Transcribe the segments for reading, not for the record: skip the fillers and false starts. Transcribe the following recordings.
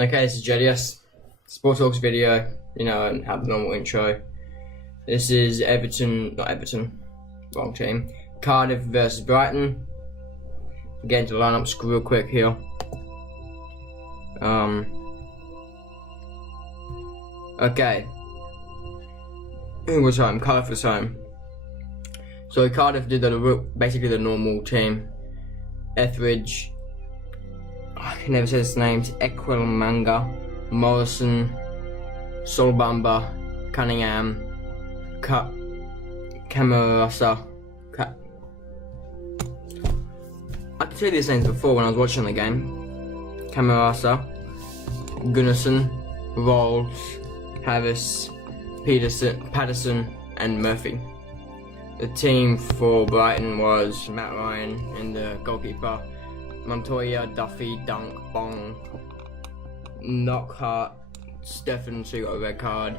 Okay, this is JDS Sports Talks video, and have the normal intro. This is not Everton, wrong team. Cardiff versus Brighton. Get into the lineups real quick here. Okay. Who was home? Cardiff was home. So Cardiff did basically the normal team. Etheridge, I can never say his names. Equilmanga, Morrison, Solbamba, Cunningham, Camarasa. I could say these names before when I was watching the game. Camarasa, Gunnarsson, Rolls, Harris, Patterson, and Murphy. The team for Brighton was Matt Ryan and the goalkeeper, Montoya, Duffy, Dunk, Bong, Knockhart, Stefan, who got a red card,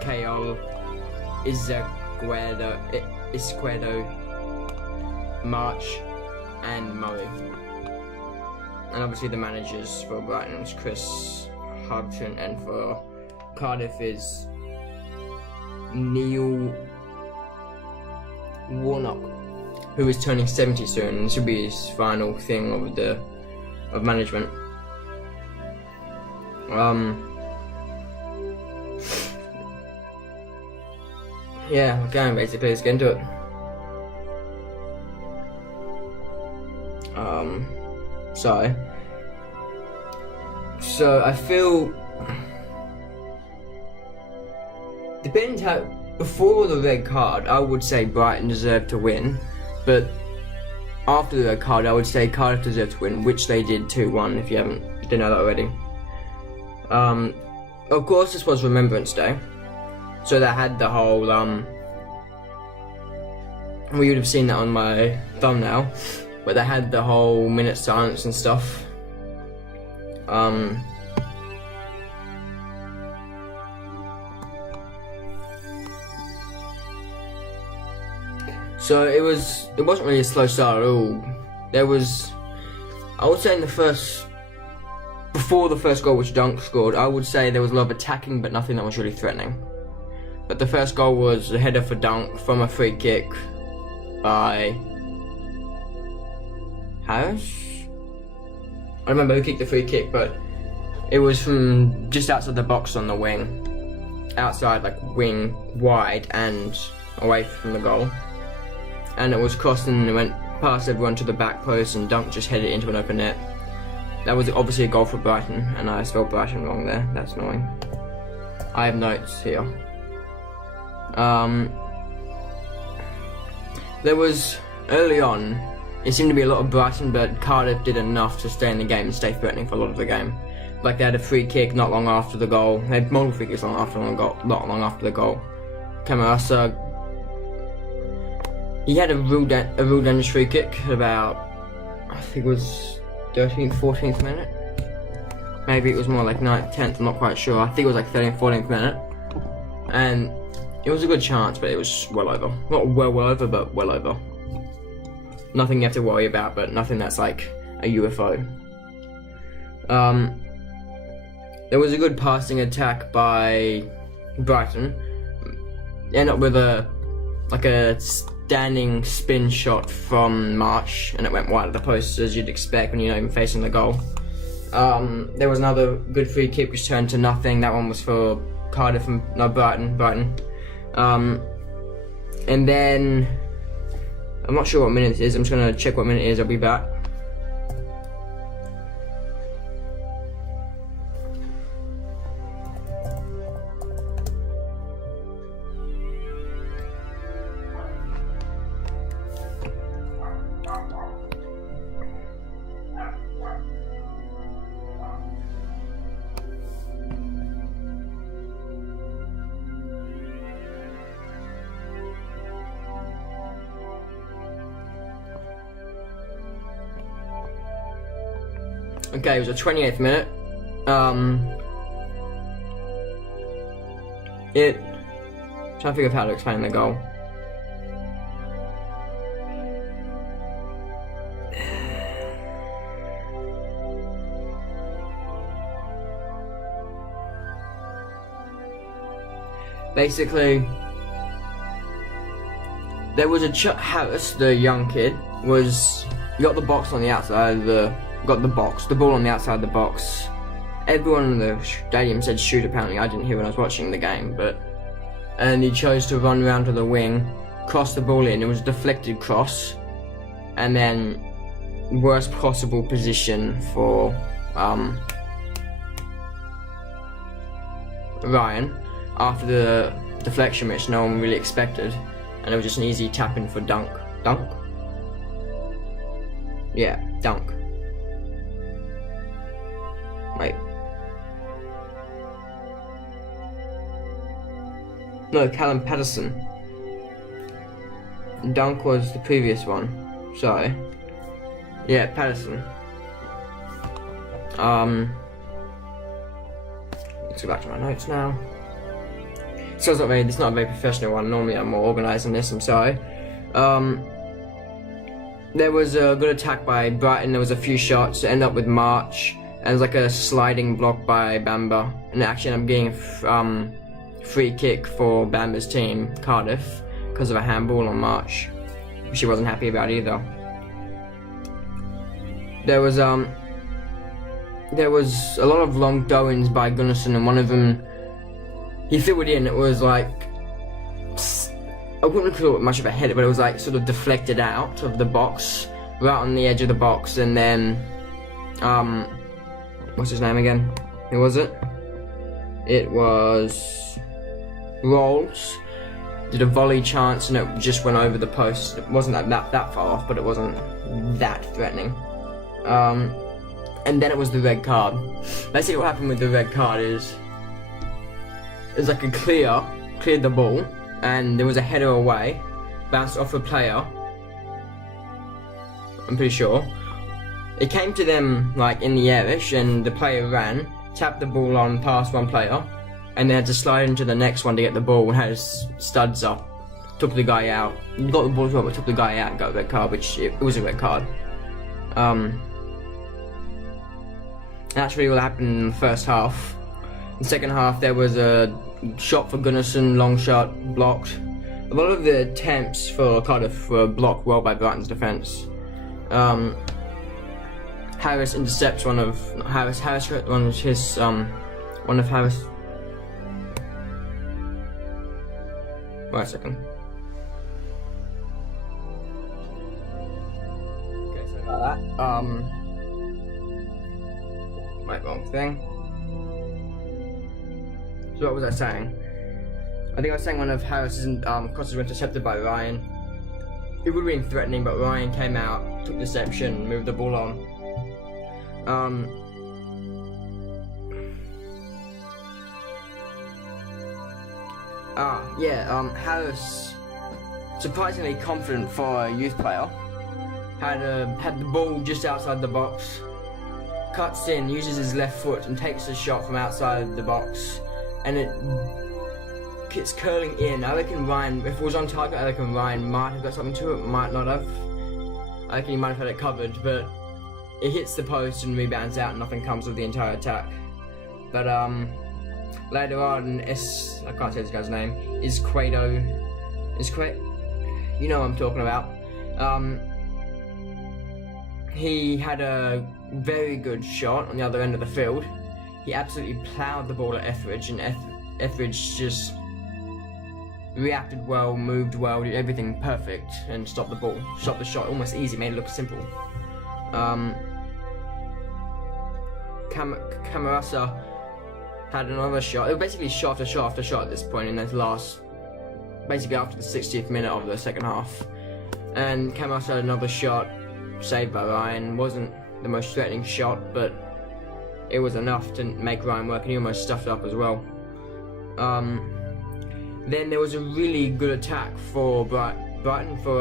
Kale, Izquierdo, March, and Murray. And obviously the managers for Brighton was Chris Hudson, and for Cardiff is Neil Warnock, who is turning 70 soon. This will be his final thing of management. Yeah, okay, basically, let's get into it. So I feel, depends how. Before the red card, I would say Brighton deserved to win, but after the red card, I would say Cardiff deserved to win, which they did 2-1. If you didn't know that already. Of course, this was Remembrance Day, so that had the whole we would have seen that on my thumbnail, but they had the whole minute silence and stuff. So it wasn't really a slow start at all. There was, I would say before the first goal which Dunk scored, I would say there was a lot of attacking but nothing that was really threatening. But the first goal was a header for Dunk from a free kick by Harris? I remember who kicked the free kick, but it was from just outside the box on the wing. Outside, like wing, wide and away from the goal. And it was crossed and it went past everyone to the back post, and Dunk just headed into an open net. That was obviously a goal for Brighton, and I spelled Brighton wrong there. That's annoying. I have notes here. There was, early on, it seemed to be a lot of Brighton, but Cardiff did enough to stay in the game and stay threatening for a lot of the game. Like they had a free kick not long after the goal. They had multiple free kicks not long after the goal. Camarasa, he had a real dangerous free kick at about, I think it was 13th, 14th minute. Maybe it was more like 9th, 10th, I'm not quite sure. I think it was like 13th, 14th minute. And it was a good chance, but it was well over. Not well over, but well over. Nothing you have to worry about, but nothing that's like a UFO. There was a good passing attack by Brighton. Ended up with a standing spin shot from March, and it went wide of the post, as you'd expect when you're not even facing the goal. There was another good free kick which turned to nothing. That one was for Cardiff and Brighton. And then I'm not sure what minute it is. I'm just gonna check what minute it is. I'll be back. Okay, it was the 28th minute. Trying to figure out how to explain the goal. Basically, there was a Harris, the young kid, got the box on the outside of the ball on the outside of the box. Everyone in the stadium said shoot. Apparently, I didn't hear when I was watching the game, and he chose to run around to the wing, cross the ball in. It was a deflected cross, and then worst possible position for Ryan after the deflection, which no one really expected, and it was just an easy tap in for dunk. Yeah, dunk. Wait. No, Callum Patterson. Dunk was the previous one. Sorry. Yeah, Patterson. Let's go back to my notes now. So it's not a very professional one. Normally I'm more organised than this, I'm sorry. There was a good attack by Brighton. There was a few shots. It ended up with March. And it was like a sliding block by Bamba. And it actually ended up getting a free kick for Bamba's team, Cardiff, because of a handball on March, which she wasn't happy about either. There was a lot of long throw-ins by Gunnarsson, and one of them, he filled in. It was like, I wouldn't call it much of a header, but it was like sort of deflected out of the box, right on the edge of the box, and then, what's his name again? Who was it? It was Rolls. Did a volley chance, and it just went over the post. It wasn't that far off, but it wasn't that threatening. And then it was the red card. Basically what happened with the red card is like a cleared the ball, and there was a header away, bounced off a player, I'm pretty sure. It came to them like in the airish, and the player ran, tapped the ball on past one player, and they had to slide into the next one to get the ball, and had his studs up, took the guy out. Got the ball as well, but took the guy out and got a red card, which it was a red card. That's really what happened in the first half. In the second half, there was a shot for Gunnarsson, long shot, blocked. A lot of the attempts for Cardiff were blocked well by Brighton's defence. Harris intercepts one of Harris. Wait a second. Okay, sorry about that. Wait, wrong thing. So what was I saying? I think I was saying one of Harris's crosses were intercepted by Ryan. It would have been threatening, but Ryan came out, took deception, moved the ball on. Harris, surprisingly confident for a youth player, had the ball just outside the box, cuts in, uses his left foot and takes a shot from outside the box, and it's curling in. I reckon Ryan, if it was on target, I reckon Ryan might have got something to it, might not have. I reckon he might have had it covered, but it hits the post and rebounds out and nothing comes of the entire attack. But later on, I can't say this guy's name, you know what I'm talking about. He had a very good shot on the other end of the field. He absolutely ploughed the ball at Etheridge, and Etheridge just reacted well, moved well, did everything perfect, and stopped the shot almost easy, made it look simple. Camarasa had another shot. It was basically shot after shot after shot at this point in the basically after the 60th minute of the second half. And Camarasa had another shot, saved by Ryan. Wasn't the most threatening shot, but it was enough to make Ryan work, and he almost stuffed it up as well. Then there was a really good attack for Brighton, for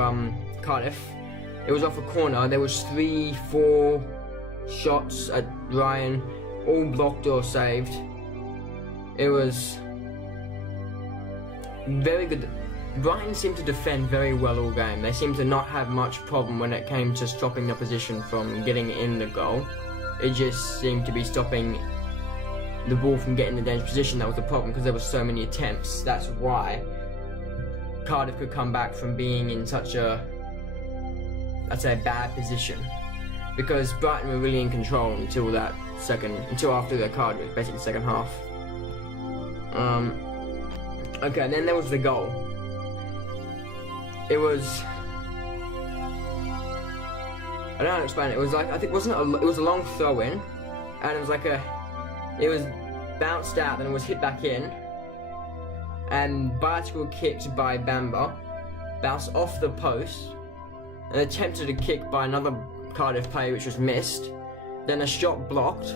Cardiff. It was off a corner. There was 3-4 shots at Ryan, all blocked or saved. It was very good. Brighton seemed to defend very well all game. They seemed to not have much problem when it came to stopping the opposition from getting in the goal. It just seemed to be stopping the ball from getting in the dangerous position. That was the problem, because there were so many attempts. That's why Cardiff could come back from being in such a, I'd say, bad position, because Brighton were really in control until after their card, basically the second half. Okay, and then there was the goal. It was, I don't know how to explain it. It was like, I think, it was a long throw in, and it was like it was bounced out, then it was hit back in, and bicycle kicked by Bamba, bounced off the post, and attempted a kick by another Cardiff player, which was missed. Then a shot blocked,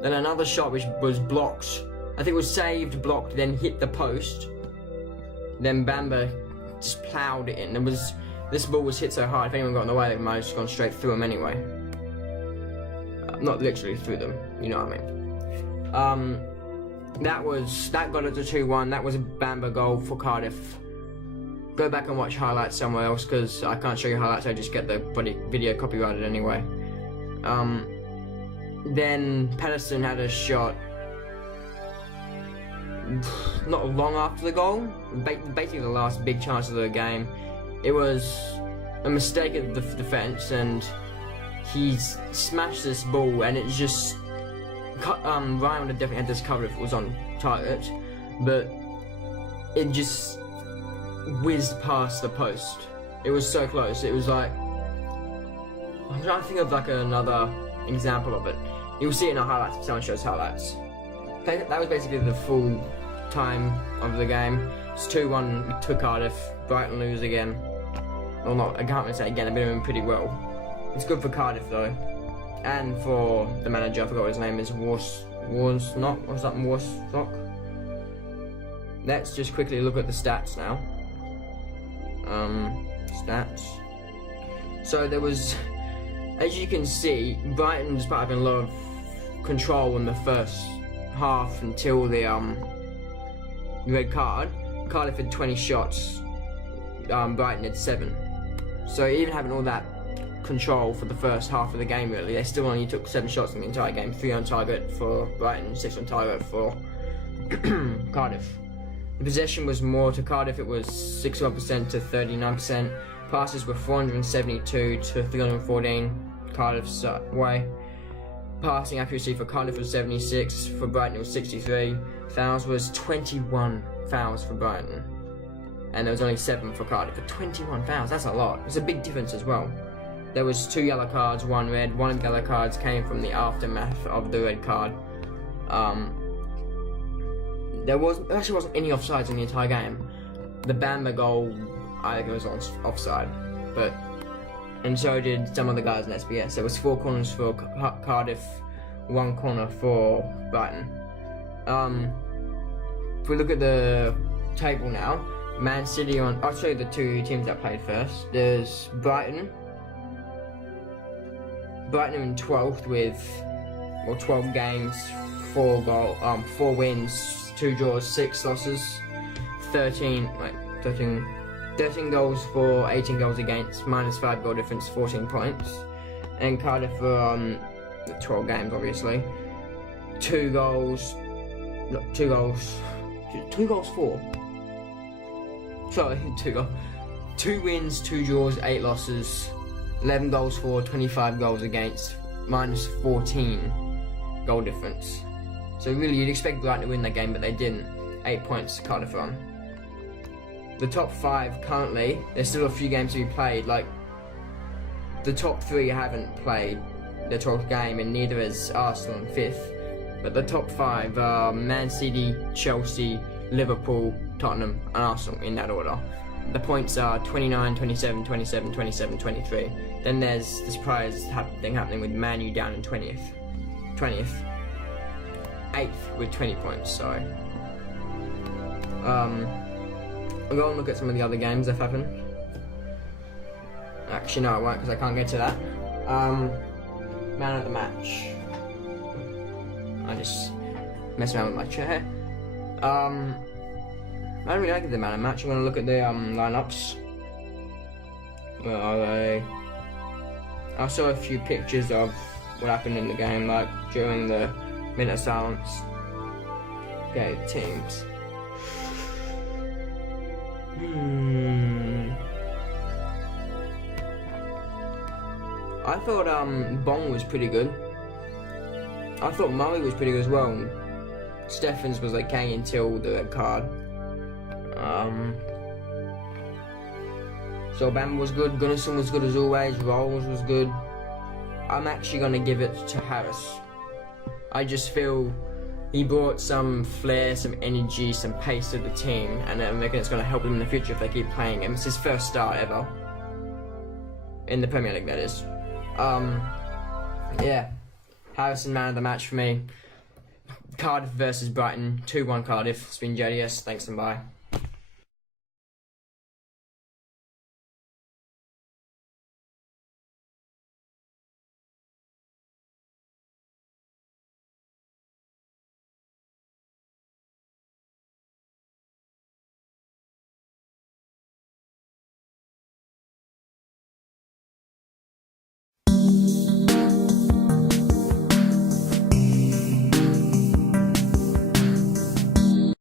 then another shot which was blocked. I think it was saved, blocked, then hit the post. Then Bamba just ploughed it in. This ball was hit so hard, if anyone got in the way, they might have just gone straight through them anyway. Not literally through them, you know what I mean. That got it to 2-1. That was a Bamba goal for Cardiff. Go back and watch highlights somewhere else, because I can't show you highlights, I just get the video copyrighted anyway. Then Patterson had a shot not long after the goal, basically the last big chance of the game. It was a mistake of the defence, and he smashed this ball, and it just Ryan would have definitely had this covered if it was on target, but it just whizzed past the post. It was so close. It was like, I'm trying to think of like another example of it. You'll see it in our highlights if someone shows highlights. That was basically the full time of the game. It's 2-1 to Cardiff. Brighton lose again. Well, not, I can't really say again, they've been doing pretty well. It's good for Cardiff though. And for the manager, I forgot what his name is, Warnock. Let's just quickly look at the stats now. Stats. So there was, as you can see, Brighton, despite having a lot of control in the first half until the red card, Cardiff had 20 shots, Brighton had 7. So even having all that control for the first half of the game, really, they still only took 7 shots in the entire game. 3 on target for Brighton, 6 on target for Cardiff. The possession was more to Cardiff. It was 61% to 39%. Passes were 472 to 314 Cardiff's way. Passing accuracy for Cardiff was 76, for Brighton it was 63. Fouls was 21 fouls for Brighton, and there was only 7 for Cardiff. For 21 fouls, that's a lot. It's a big difference as well. There was 2 yellow cards, 1 red. One of the yellow cards came from the aftermath of the red card. There actually wasn't any offsides in the entire game. The Bamba goal, I think it was offside, and so did some of the guys in SBS. There was 4 corners for Cardiff, 1 corner for Brighton. If we look at the table now, Man City I'll show you the 2 teams that played first. There's Brighton in 12th with 12 games, 4 wins, 2 draws, 6 losses, 13 goals for, 18 goals against, -5 goal difference, 14 points. And Cardiff for 12 games, obviously. 2 goals, 4. Sorry, 2 wins, 2 draws, 8 losses, 11 goals for, 25 goals against, -14 goal difference. So really, you'd expect Brighton to win that game, but they didn't. 8 points Cardiff on. The top 5 currently, there's still a few games to be played. Like, the top 3 haven't played their 12th game, and neither has Arsenal in 5th. But the top 5 are Man City, Chelsea, Liverpool, Tottenham, and Arsenal in that order. The points are 29, 27, 27, 27, 23. Then there's the surprise thing happening with Man U down in 20th. 8th with 20 points, sorry. I'll go and look at some of the other games that have happened. Actually, no, I won't, because I can't get to that. Man of the match. I just mess around with my chair. I don't really like the man of the match. I'm going to look at the lineups. Where are they? I saw a few pictures of what happened in the game, like during the minute of silence. Okay, teams. I thought Bong was pretty good. I thought Murray was pretty good as well. Steffens was okay until the red card. So Bam was good, Gunnarsson was good as always, Rolls was good. I'm actually going to give it to Harris. I just feel he brought some flair, some energy, some pace to the team, and I reckon it's going to help him in the future if they keep playing him. It's his first start ever. In the Premier League, that is. Yeah. Harrison, man of the match for me. Cardiff versus Brighton, 2-1 Cardiff. It's been JDS, thanks and bye.